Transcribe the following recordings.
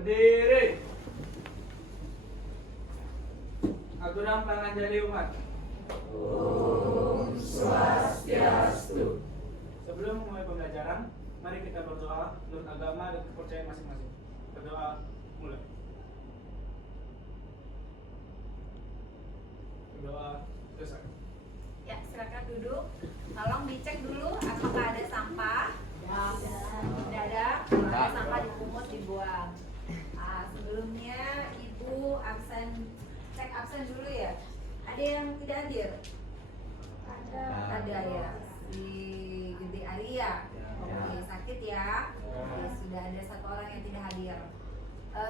Berdiri. Aturan penganjali umat. Om Swastiastu. Sebelum memulai pembelajaran, mari kita berdoa menurut agama dan kepercayaan masing-masing. Berdoa mulai. Berdoa selesai. Ya, silakan duduk. Tolong dicek dulu apakah ada sampah. Tidak ada. Kalau ada sampah dipungut, dibuang. Sebelumnya Ibu cek absen dulu ya. Ada yang tidak hadir? Ada ya. Si Gede Arya. Oke, sakit ya. Oke, sudah ada satu orang yang tidak hadir.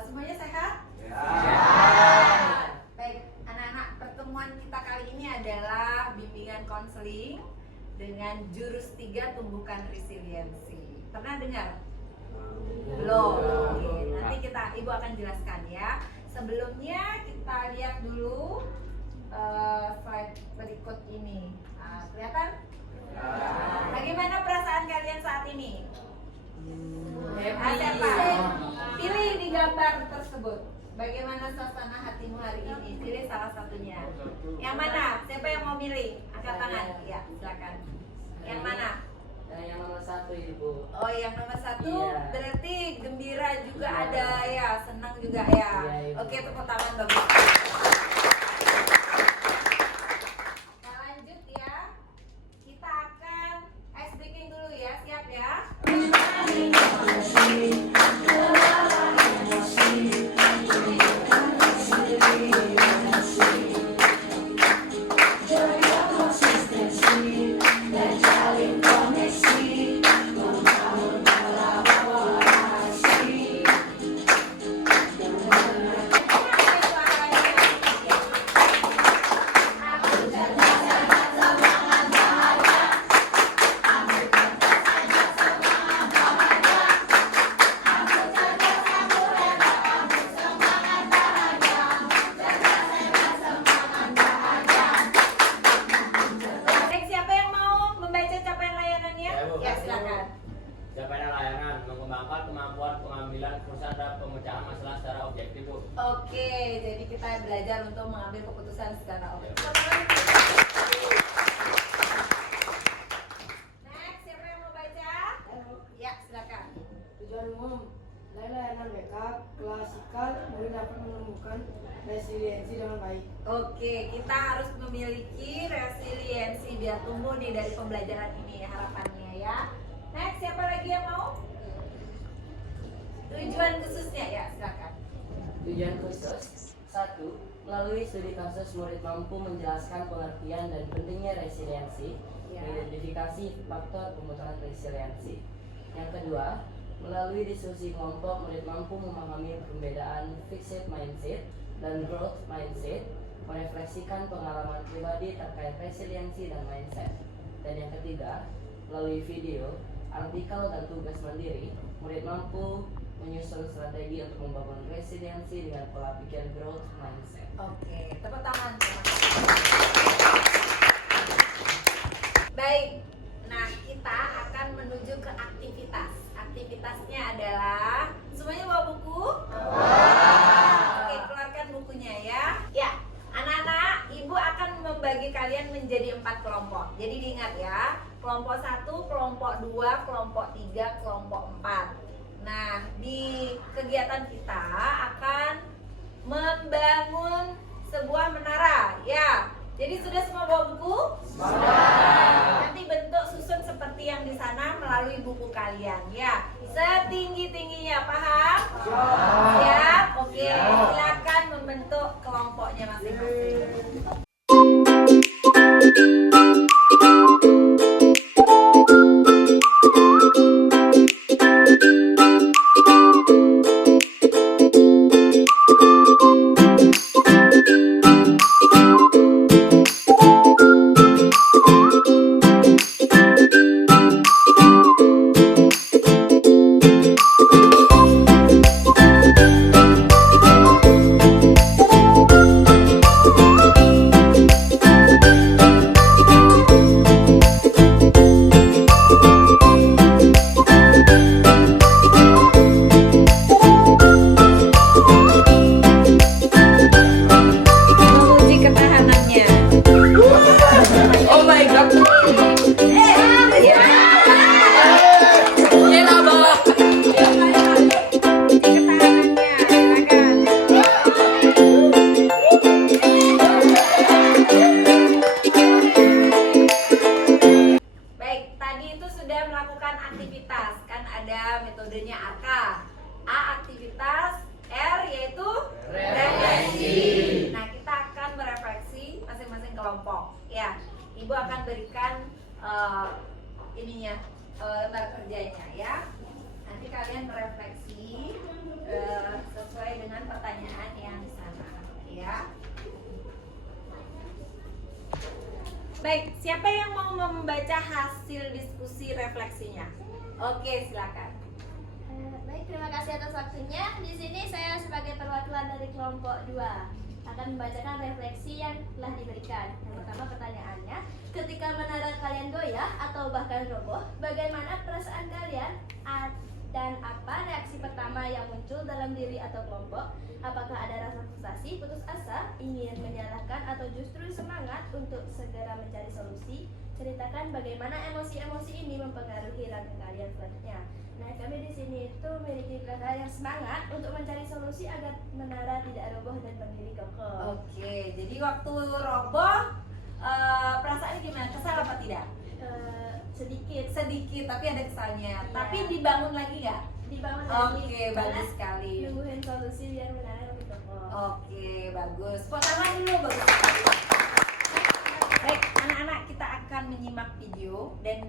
Semuanya sehat? Baik, anak-anak, pertemuan kita kali ini adalah bimbingan konseling dengan jurus 3 tumbuhkan resiliensi. Pernah dengar? Belum. Oke, nanti Ibu akan jelaskan ya. Sebelumnya kita lihat dulu slide berikut ini. Kelihatan? Bagaimana perasaan kalian saat ini? Apa? Pilih di gambar tersebut. Bagaimana suasana hatimu hari ini? Pilih salah satunya. Yang mana? Siapa yang mau milih? Angkat tangan. Ya, silakan. Yang mana? Yang nomor 1, Ibu. Oh, yang nomor 1. Iya. Berarti gembira juga Iya. ada ya, senang juga ya. Iya, Ibu. Oke, tepuk tangan bagus. Nah, lanjut ya. Kita akan ice breaking dulu ya. Siap ya? Baik, siapa yang mau membaca capaian layanannya? Ya, Bu. Ya, silakan. Capaian layanan mengembangkan kemampuan pengambilan keputusan dan pemecahan masalah secara objektif, Bu. Oke, jadi kita belajar untuk mengambil keputusan secara objektif. Next, siapa yang mau baca? Ya, silakan. Tujuan umum layanan backup klasikal murid dapat menemukan resiliensi dengan baik. Oke, kita harus memiliki resiliensi biar tumbuh nih dari pembelajaran ini harapannya ya. Next, siapa lagi yang mau? Tujuan khususnya ya, silakan. Tujuan khusus 1. Melalui studi kasus murid mampu menjelaskan pengertian dan pentingnya resiliensi, Ya. mengidentifikasi faktor pembentukan resiliensi. Yang kedua, melalui diskusi kelompok murid mampu memahami perbedaan fixed mindset dan growth mindset, merefleksikan pengalaman pribadi terkait resiliensi dan mindset. Dan yang ketiga, melalui video, artikel dan tugas mandiri, murid mampu menyusun strategi untuk membangun resiliensi dengan pola pikir growth mindset. Oke, tepuk tangan. Baik, nah kita akan menuju ke aktivitas. Aktivitasnya adalah semuanya bawa buku? Oke, keluarkan bukunya ya. Ya, anak-anak, Ibu akan membagi kalian menjadi 4 kelompok. Jadi diingat ya, kelompok 1, kelompok 2, kelompok 3, kelompok 4. Nah, di kegiatan kita akan membangun sebuah menara ya. Jadi sudah semua bawa buku? Nanti bentuk susun seperti yang di sana melalui buku kalian ya. Setinggi-tingginya, paham? Siap? Oke, silakan membentuk kelompoknya masing-masing. Baik, siapa yang mau membaca hasil diskusi refleksinya? Oke, silakan. Baik, terima kasih atas waktunya. Di sini saya sebagai perwakilan dari kelompok 2 akan membacakan refleksi yang telah diberikan. Yang pertama pertanyaannya, ketika menara kalian goyah atau bahkan roboh, bagaimana perasaan kalian dan apa reaksi pertama yang muncul dalam diri atau kelompok? Apakah ada rasa frustasi, putus asa, ingin menyalahkan atau justru semangat untuk segera mencari solusi? Ceritakan bagaimana emosi-emosi ini mempengaruhi langkah kalian selanjutnya. Nah, kami di sini itu memiliki perasaan yang semangat untuk mencari solusi agar menara tidak roboh dan berdiri kokoh. Oke, jadi waktu roboh perasaannya gimana? Kesal apa tidak? Sedikit, tapi ada kesalnya. Iya. Tapi dibangun lagi nggak? Dibangun lagi. Oke, bagus sekali. Nungguin solusi biar menara lebih kokoh. Oke, bagus. Tepuk tangan dulu, bagus sekali. Baik, anak-anak, kita akan menyimak video dan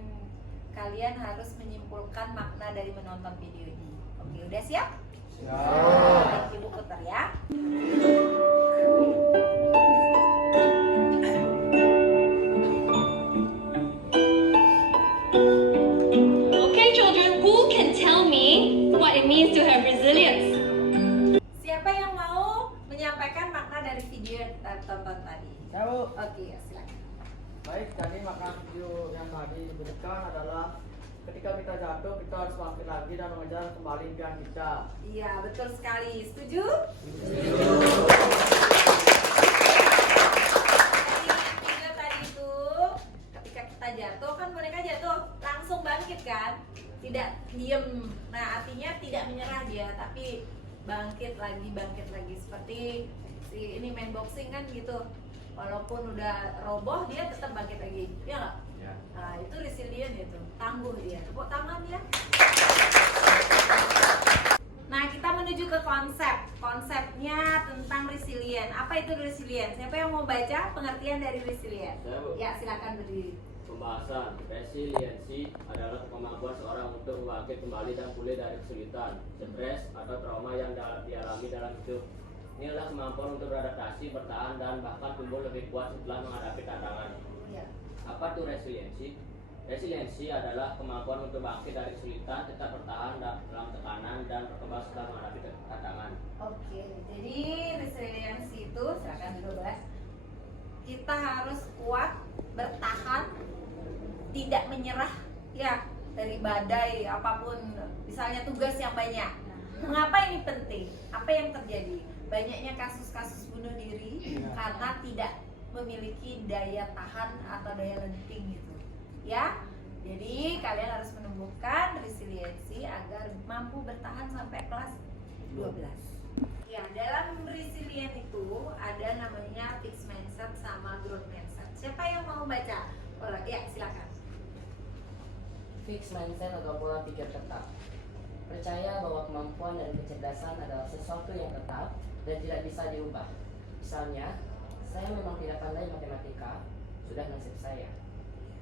kalian harus menyimpulkan makna dari menonton video ini. Oke, udah siap? Siap. Baik, Ibu putar ya. Okay, children, who can tell me what it means to have resilience? Siapa yang mau menyampaikan makna dari video yang kita tonton tadi? Saya Bu. Oke, ya, silakan. Baik, tadi makna video yang tadi diberikan adalah ketika kita jatuh, kita harus bangkit lagi dan mengejar kembali impian kita. Iya, betul sekali. Setuju? Setuju. Video tadi itu ketika kita jatuh, kan boneka jatuh langsung bangkit kan? Tidak diem. Nah, artinya tidak menyerah dia, tapi bangkit lagi seperti si ini main boxing kan gitu. Walaupun udah roboh dia tetap bangkit lagi. Iya nggak? Ya. Nah, itu resilient itu, tangguh dia. Tepuk tangan ya. Nah, kita menuju ke konsepnya tentang resilient. Apa itu resilient? Siapa yang mau baca pengertian dari resilient? Saya, Bu. Ya, silakan berdiri. Pembahasan resiliensi adalah kemampuan seorang untuk bangkit kembali dan pulih dari kesulitan, stres, atau trauma yang dialami dalam hidup. Ini adalah kemampuan untuk beradaptasi, bertahan, dan bahkan tumbuh lebih kuat setelah menghadapi tantangan. Ya. Apa itu resiliensi? Resiliensi adalah kemampuan untuk bangkit dari kesulitan, tetap bertahan dalam tekanan, dan berkembang setelah menghadapi tantangan. Oke, jadi resiliensi itu silakan dulu, Bas. Kita harus kuat, bertahan, tidak menyerah ya dari badai apapun, misalnya tugas yang banyak. Mengapa ini penting? Apa yang terjadi? Banyaknya kasus-kasus bunuh diri karena tidak memiliki daya tahan atau daya lenting gitu. Ya. Jadi kalian harus menumbuhkan resiliensi agar mampu bertahan sampai kelas 12. Ya, dalam resilient itu ada namanya fixed mindset sama growth mindset. Siapa yang mau baca? Ya, silakan. Fixed mindset atau pola pikir tetap. Percaya bahwa kemampuan dan kecerdasan adalah sesuatu yang tetap dan tidak bisa diubah. Misalnya, saya memang tidak pandai matematika, sudah nasib saya.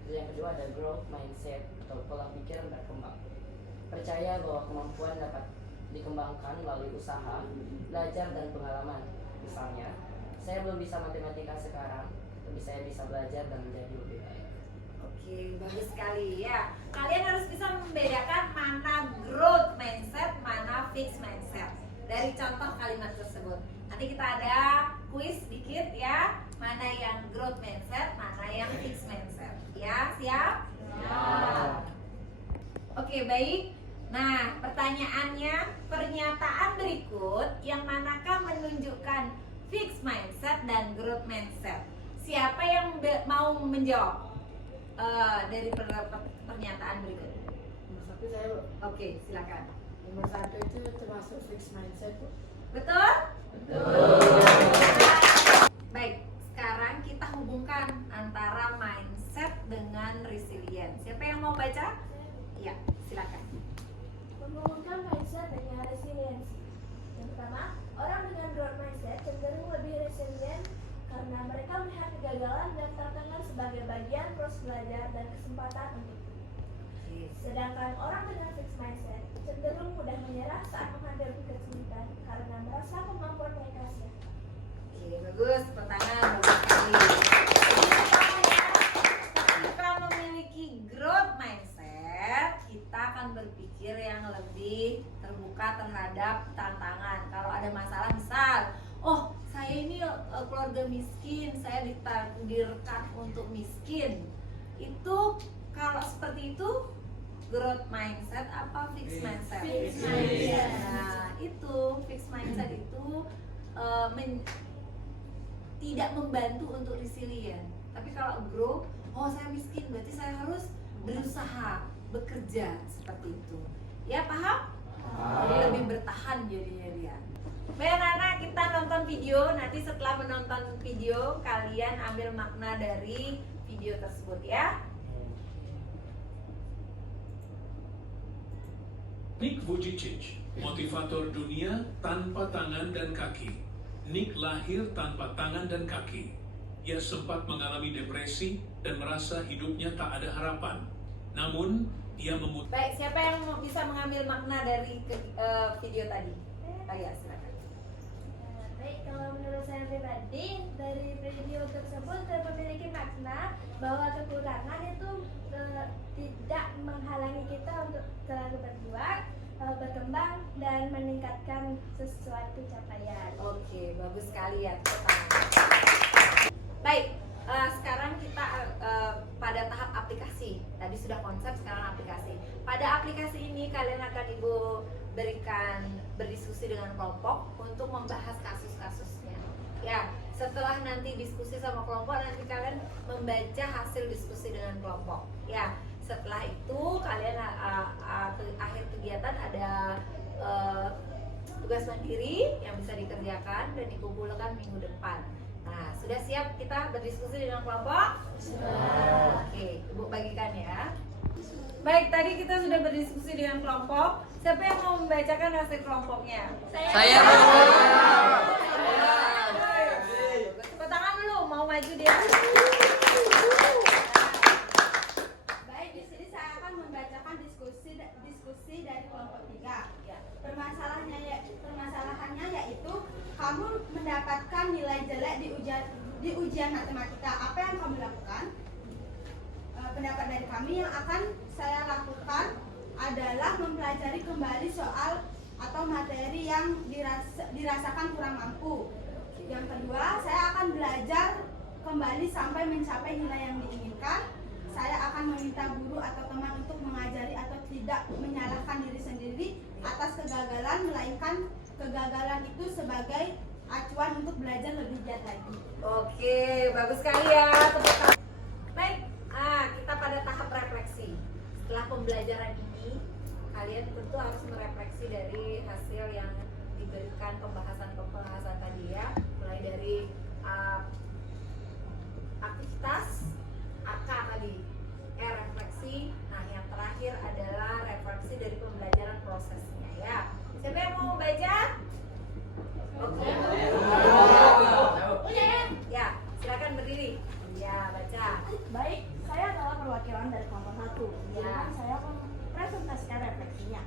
Dan yang kedua ada growth mindset atau pola pikir berkembang. Percaya bahwa kemampuan dapat dikembangkan melalui usaha, belajar, dan pengalaman. Misalnya, saya belum bisa matematika sekarang, tapi saya bisa belajar dan menjadi lebih baik. Oke, bagus sekali ya. Kalian harus bisa membedakan mana growth mindset, mana fixed mindset dari contoh kalimat tersebut. Nanti kita ada kuis sedikit ya, mana yang growth mindset, mana yang fixed mindset. Ya, siap? Ya. Oke, baik. Nah, pertanyaannya, pernyataan berikut yang manakah menunjukkan fixed mindset dan growth mindset? Siapa yang mau menjawab dari pernyataan berikut? Nomor 1 saya Bu. Oke, silakan. Nomor 1 itu termasuk fixed mindset Bu. Betul? Baik, sekarang kita hubungkan antara mindset dengan resilient. Siapa yang mau baca? Ya, silakan. Menghubungkan mindset dengan resiliensi. Yang pertama, orang dengan growth mindset cenderung lebih resilient karena mereka melihat kegagalan dan tantangan sebagai bagian proses belajar dan kesempatan untuk tumbuh. Sedangkan orang dengan fixed mindset cenderung mudah menyerah saat menghadapi kesulitan karena merasa kemampuan mereka sia. Oke, bagus. Pertanyaan bagus sekali. Ini pertanyaannya ada masalah, misal, oh saya ini keluarga miskin, saya ditakdirkan untuk miskin. Itu kalau seperti itu growth mindset apa fixed mindset? Fixed mindset. Nah, itu fixed mindset itu tidak membantu untuk resilient. Tapi kalau grow, oh saya miskin, berarti saya harus berusaha, bekerja seperti itu. Ya paham? Jadi lebih bertahan jadinya dia. Baik anak-anak, kita nonton video. Nanti setelah menonton video, kalian ambil makna dari video tersebut ya. Nick Vujicic, motivator dunia tanpa tangan dan kaki. Nick lahir tanpa tangan dan kaki. Ia sempat mengalami depresi dan merasa hidupnya tak ada harapan. Namun, ia memutuskan. Baik, siapa yang bisa mengambil makna dari video tadi? Ya, silakan. Baik, kalau menurut saya pribadi, dari video tersebut memiliki makna bahwa kekurangan itu tidak menghalangi kita untuk selalu berjuang, berkembang, dan meningkatkan sesuatu capaian. Oke, bagus sekali ya. Baik, sekarang kita pada tahap aplikasi. Tadi sudah konsep, sekarang aplikasi. Pada aplikasi ini kalian akan Ibu berikan berdiskusi dengan kelompok untuk membahas kasus-kasusnya. Ya, setelah nanti diskusi sama kelompok, nanti kalian membaca hasil diskusi dengan kelompok. Ya, setelah itu kalian akhir kegiatan ada tugas mandiri yang bisa dikerjakan dan dikumpulkan minggu depan. Nah, sudah siap kita berdiskusi dengan kelompok? Sudah. Oke, Ibu bagikan ya. Baik, tadi kita sudah berdiskusi dengan kelompok. Siapa yang mau membacakan hasil kelompoknya? Saya. Tepuk tangan dulu, mau maju dia. Baik, di sini saya akan membacakan diskusi dari kelompok 3. Ya. Permasalahannya yaitu kamu mendapatkan nilai jelek di ujian matematika. Apa yang kamu lakukan? Pendapat dari kami yang akan saya lakukan adalah mempelajari kembali soal atau materi yang dirasakan kurang mampu. Yang kedua, saya akan belajar kembali sampai mencapai nilai yang diinginkan. Saya akan meminta guru atau teman untuk mengajari atau tidak menyalahkan diri sendiri atas kegagalan, melainkan kegagalan itu sebagai acuan untuk belajar lebih giat lagi. Oke, bagus sekali ya. Tepuk tangan. Baik, kita pada tahap refleksi. Setelah pembelajaran ini, kalian tentu harus merefleksi dari hasil yang diberikan pembahasan tadi ya, mulai dari aktivitas AK tadi, refleksi. Nah, yang terakhir adalah refleksi dari pembelajaran prosesnya ya. Siapa yang mau baca? Oke. Ya, silakan berdiri. Ya, baca. Baik, saya adalah perwakilan dari kelompok 1. Ya. Saya akan presentasikan refleksinya.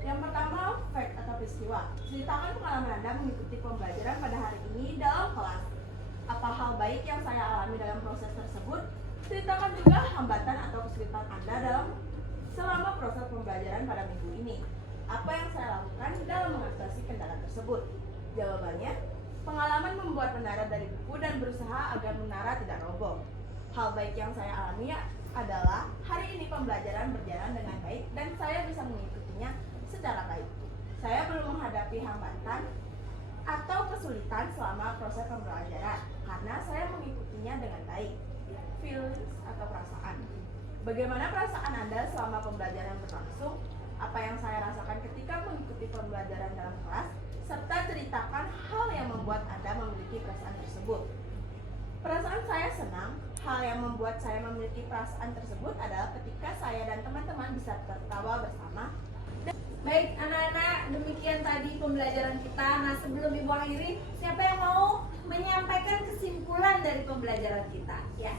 Yang pertama, fact atau peristiwa. Ceritakan pengalaman Anda mengikuti pembelajaran pada hari ini dalam kelas. Apa hal baik yang saya alami dalam proses tersebut? Ceritakan juga hambatan atau kesulitan Anda selama proses pembelajaran pada minggu ini. Apa yang saya lakukan dalam mengatasi kendala tersebut? Jawabannya, pengalaman membuat menara dari buku dan berusaha agar menara tidak roboh. Hal baik yang saya alami adalah hari ini pembelajaran berjalan dengan baik dan saya bisa mengikutinya secara baik. Saya belum menghadapi hambatan atau kesulitan selama proses pembelajaran karena saya mengikutinya dengan baik. Feelings atau perasaan. Bagaimana perasaan Anda selama pembelajaran berlangsung? Apa yang saya rasakan ketika mengikuti pembelajaran dalam kelas? Serta ceritakan hal yang membuat Anda memiliki perasaan tersebut. Perasaan saya senang. Hal yang membuat saya memiliki perasaan tersebut adalah ketika saya dan teman-teman bisa tertawa bersama. Baik anak-anak, demikian tadi pembelajaran kita. Nah, sebelum Ibu akhiri, siapa yang mau menyampaikan kesimpulan dari pembelajaran kita? Ya.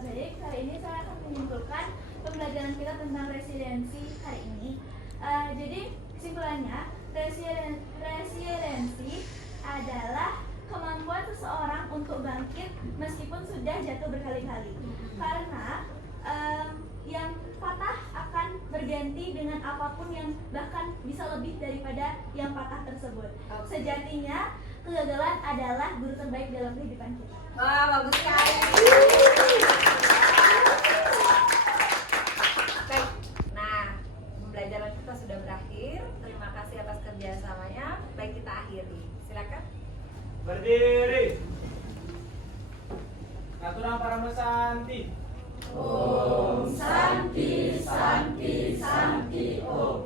Baik, kali ini saya akan menyimpulkan pembelajaran kita tentang resiliensi hari ini. Jadi kesimpulannya, resiliensi adalah kemampuan seseorang untuk bangkit meskipun sudah jatuh berkali-kali. Karena yang patah akan berganti dengan apa apapun yang bahkan bisa lebih daripada yang patah tersebut. Oke. Sejatinya kegagalan adalah guru terbaik dalam kehidupan kita. Wah, bagus sekali. Baik. Nah, pembelajaran kita sudah berakhir. Terima kasih atas kerjasamanya. Baik, kita akhiri. Silakan. Berdiri. Aturan para mesanti. Om Santi Santi Santi Om.